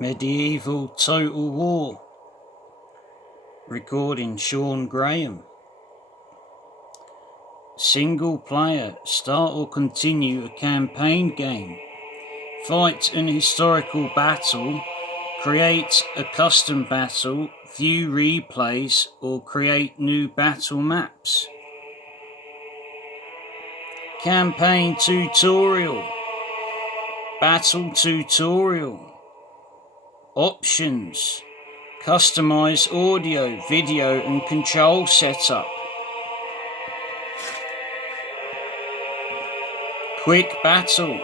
Medieval Total War. Recording Sean Graham. Single player, start or continue a campaign game. Fight an historical battle, create a custom battle, view replays, or create new battle maps. Campaign tutorial. Battle tutorial. Options. Customize audio, video and control setup. Quick battle.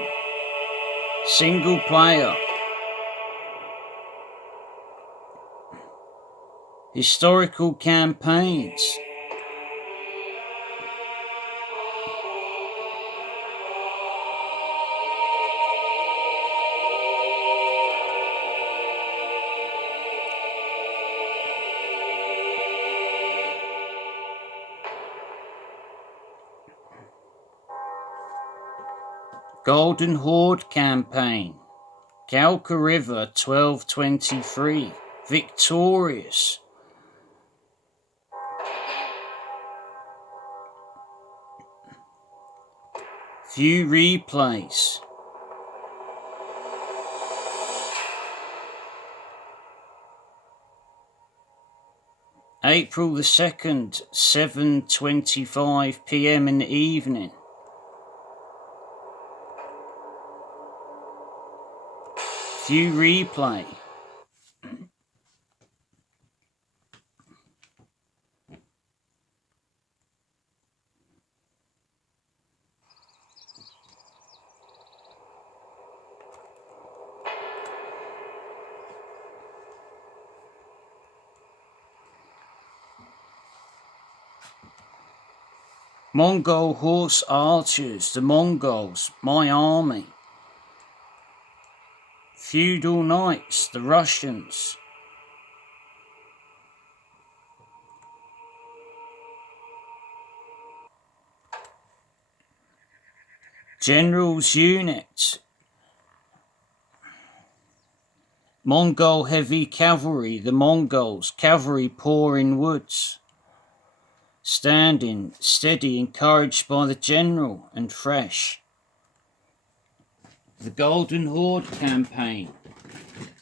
Single player. Historical campaigns. Golden Horde campaign. Calca River 1223. Victorious. View replays. April the 2nd, 7:25 p.m. in the evening. View replay. Mongol horse archers, the Mongols, my army. Feudal knights, the Russians. Generals unit. Mongol heavy cavalry, the Mongols, cavalry poor in woods. Standing, steady, encouraged by the general, and fresh. The Golden Horde campaign.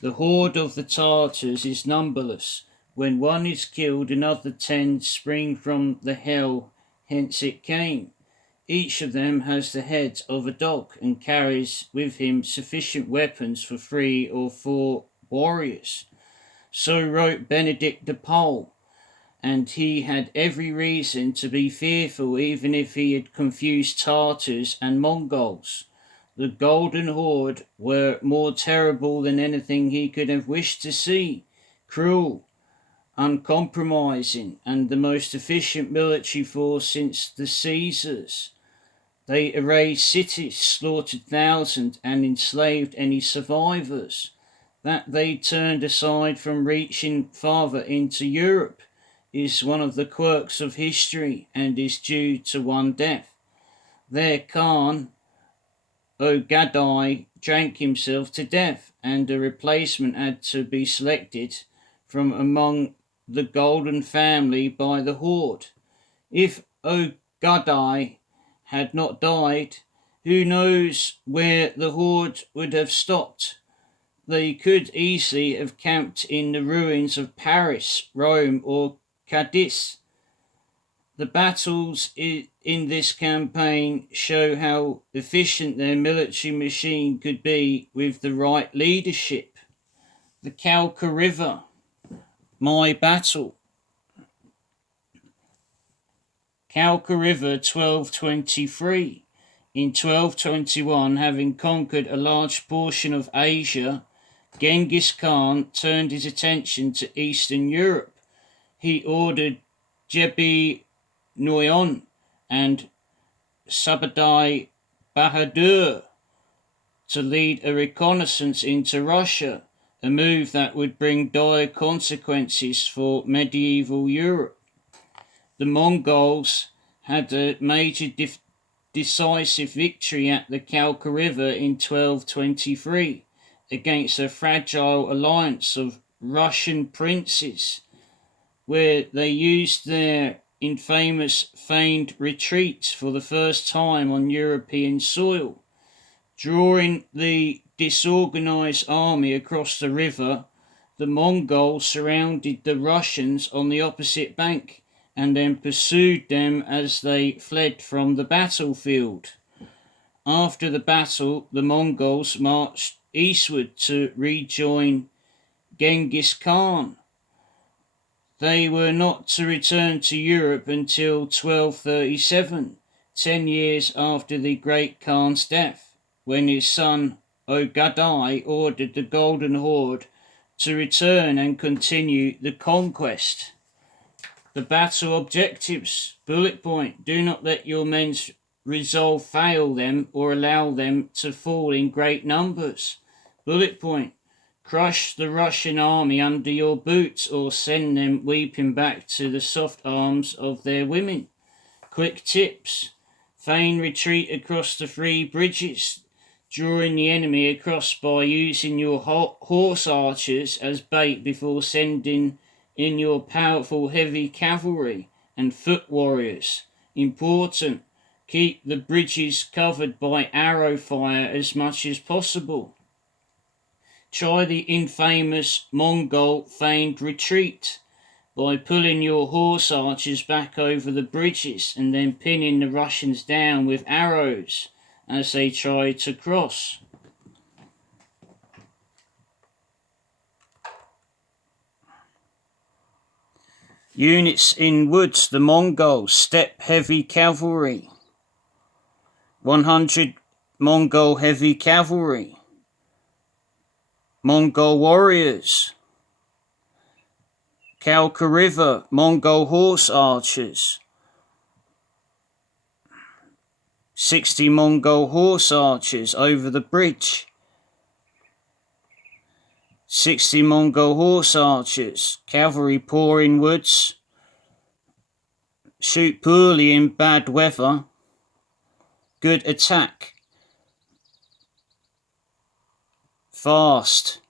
The horde of the Tartars is numberless. When one is killed, another 10 spring from the hell hence it came. Each of them has the head of a dog and carries with him sufficient weapons for 3 or 4 warriors. So wrote Benedict de Paul, and he had every reason to be fearful even if he had confused Tartars and Mongols. The Golden Horde were more terrible than anything he could have wished to see, cruel, uncompromising, and the most efficient military force since the Caesars. They erased cities, slaughtered thousands, and enslaved any survivors. That they turned aside from reaching farther into Europe is one of the quirks of history and is due to one death. Their Khan, Ogadai, drank himself to death, and a replacement had to be selected from among the Golden family by the Horde. If Ogadai had not died, who knows where the Horde would have stopped? They could easily have camped in the ruins of Paris, Rome, or Cadiz. The battles in this campaign show how efficient their military machine could be with the right leadership. The Calca River, my battle. Calca River 1223. In 1221, having conquered a large portion of Asia, Genghis Khan turned his attention to Eastern Europe. He ordered Jebi Noyon and Sabadai Bahadur to lead a reconnaissance into Russia, a move that would bring dire consequences for medieval Europe. The Mongols had a major decisive victory at the Calca River in 1223 against a fragile alliance of Russian princes, where they used their infamous feigned retreats for the first time on European soil. Drawing the disorganized army across the river, the Mongols surrounded the Russians on the opposite bank and then pursued them as they fled from the battlefield. After the battle, the Mongols marched eastward to rejoin Genghis Khan. They were not to return to Europe until 1237, 10 years after the Great Khan's death, when his son Ogadai ordered the Golden Horde to return and continue the conquest. The battle objectives. Bullet point. Do not let your men's resolve fail them or allow them to fall in great numbers. Bullet point. Crush the Russian army under your boots or send them weeping back to the soft arms of their women. Quick tips. Feign retreat across the 3 bridges, drawing the enemy across by using your horse archers as bait before sending in your powerful heavy cavalry and foot warriors. Important. Keep the bridges covered by arrow fire as much as possible. Try the infamous Mongol feigned retreat by pulling your horse archers back over the bridges and then pinning the Russians down with arrows as they try to cross. Units in woods. The Mongols, step heavy cavalry. 100 Mongol heavy cavalry. Mongol warriors. Kalka River, Mongol horse archers. 60 Mongol horse archers over the bridge. 60 Mongol horse archers. Cavalry pouring woods. Shoot poorly in bad weather. Good attack. Fast.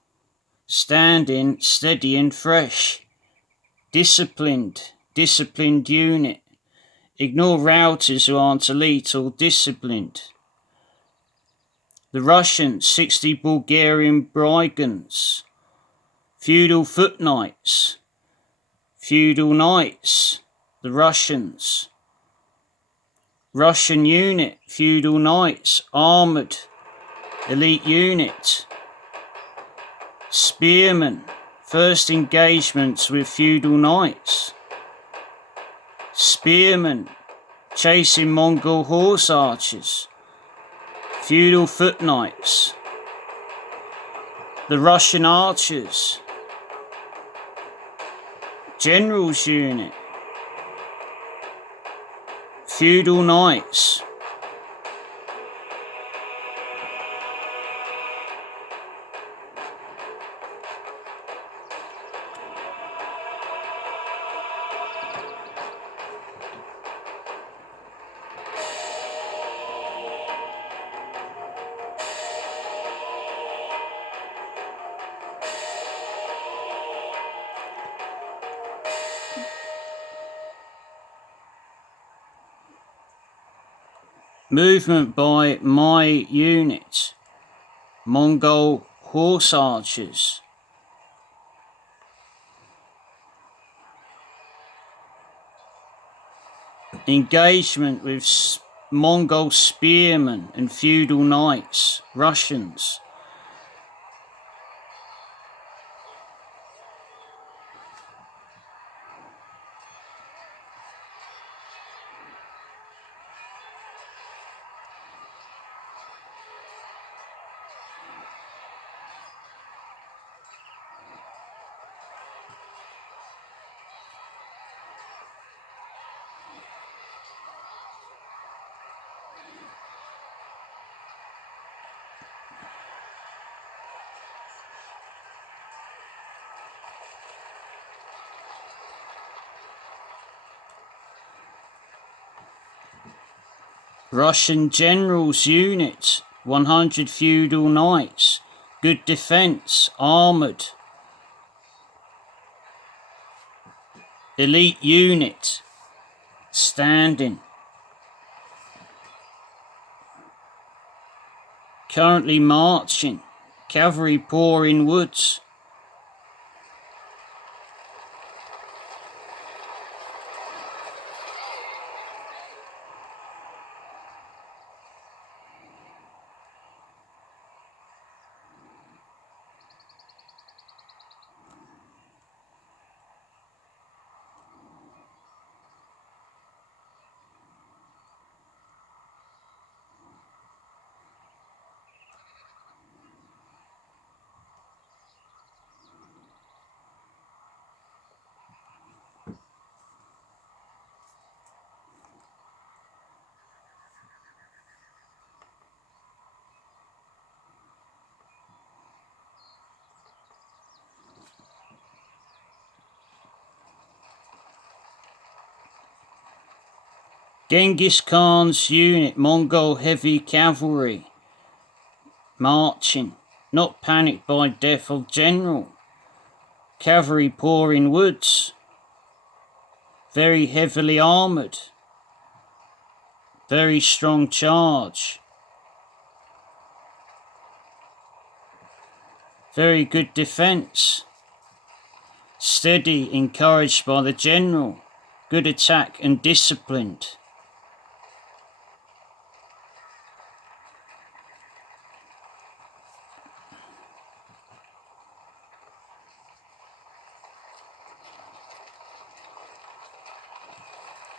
Standing, steady and fresh. Disciplined unit. Ignore routers who aren't elite or disciplined. The Russians, 60 Bulgarian brigands. Feudal foot knights. Feudal knights. The Russians. Russian unit, feudal knights, armoured, elite unit. Spearmen, first engagements with feudal knights. Spearmen, chasing Mongol horse archers. Feudal foot knights. The Russian archers. Generals unit. Feudal knights. Movement by my unit. Mongol horse archers. Engagement with Mongol spearmen and feudal knights, Russians. Russian generals unit, 100 feudal knights. good defense, armored. Elite unit, standing. Currently marching, cavalry pouring woods. Genghis Khan's unit, Mongol heavy cavalry, marching, not panicked by death of general. Cavalry pouring woods, very heavily armoured, very strong charge, very good defence, steady, encouraged by the general, good attack and disciplined.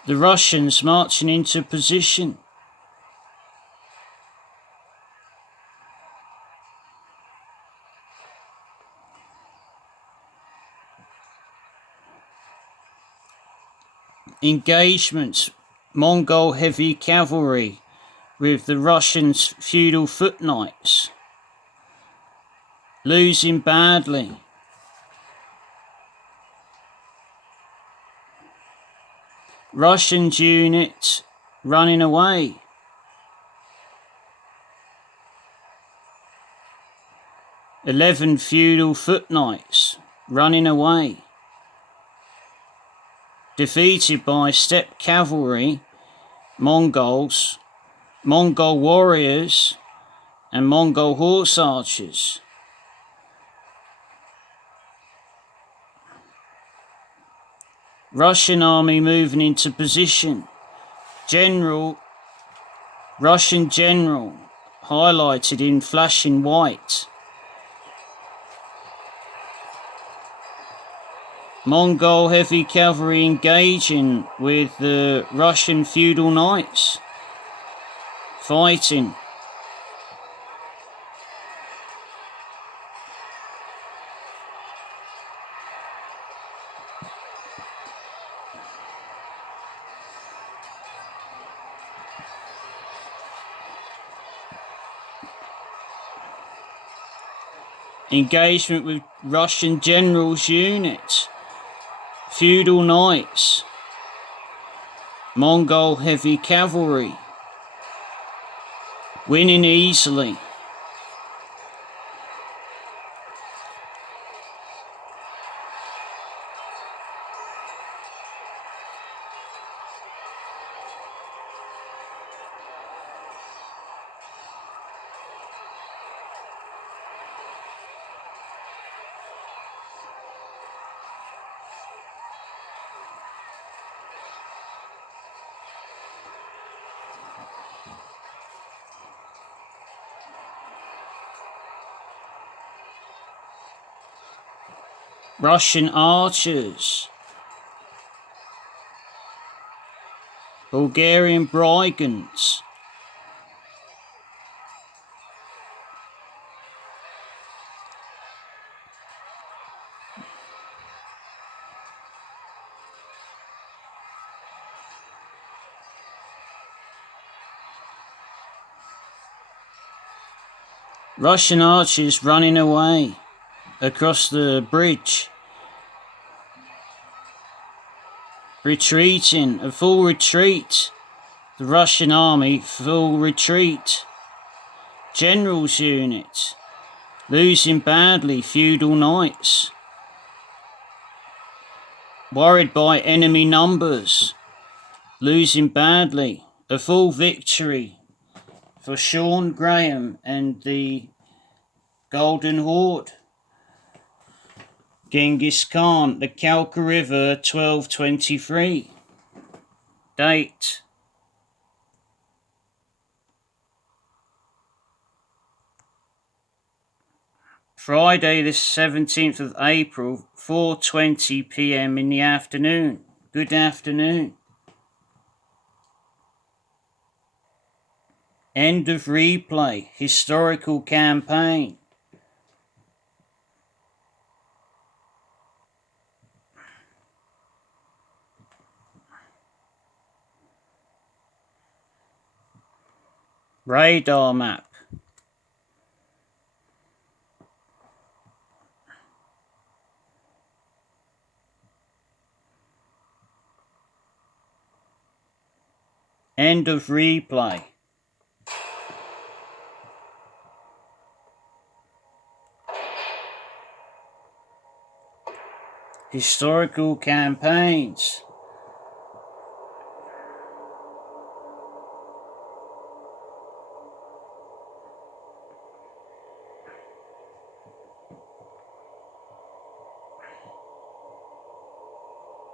The Russians marching into position. Engagements, Mongol heavy cavalry with the Russians' feudal foot knights. Losing badly. Russians unit running away. 11 feudal foot knights running away. Defeated by steppe cavalry, Mongols, Mongol warriors, and Mongol horse archers. Russian army moving into position. Russian general, highlighted in flashing white. Mongol heavy cavalry engaging with the Russian feudal knights. Fighting. Engagement with Russian generals' units, feudal knights, Mongol heavy cavalry, winning easily. Russian archers, Bulgarian brigands, Russian archers running away across the bridge. Retreating, a full retreat. The Russian army, full retreat. General's unit, Losing badly, feudal knights. Worried by enemy numbers. Losing badly. A full victory for Sean Graham and the Golden Horde. Genghis Khan, the Khalkha River, 1223. Date: Friday the 17th of April, 4:20 p.m. in the afternoon. Good afternoon. End of replay. Historical campaign. Radar map. End of replay. Historical campaigns.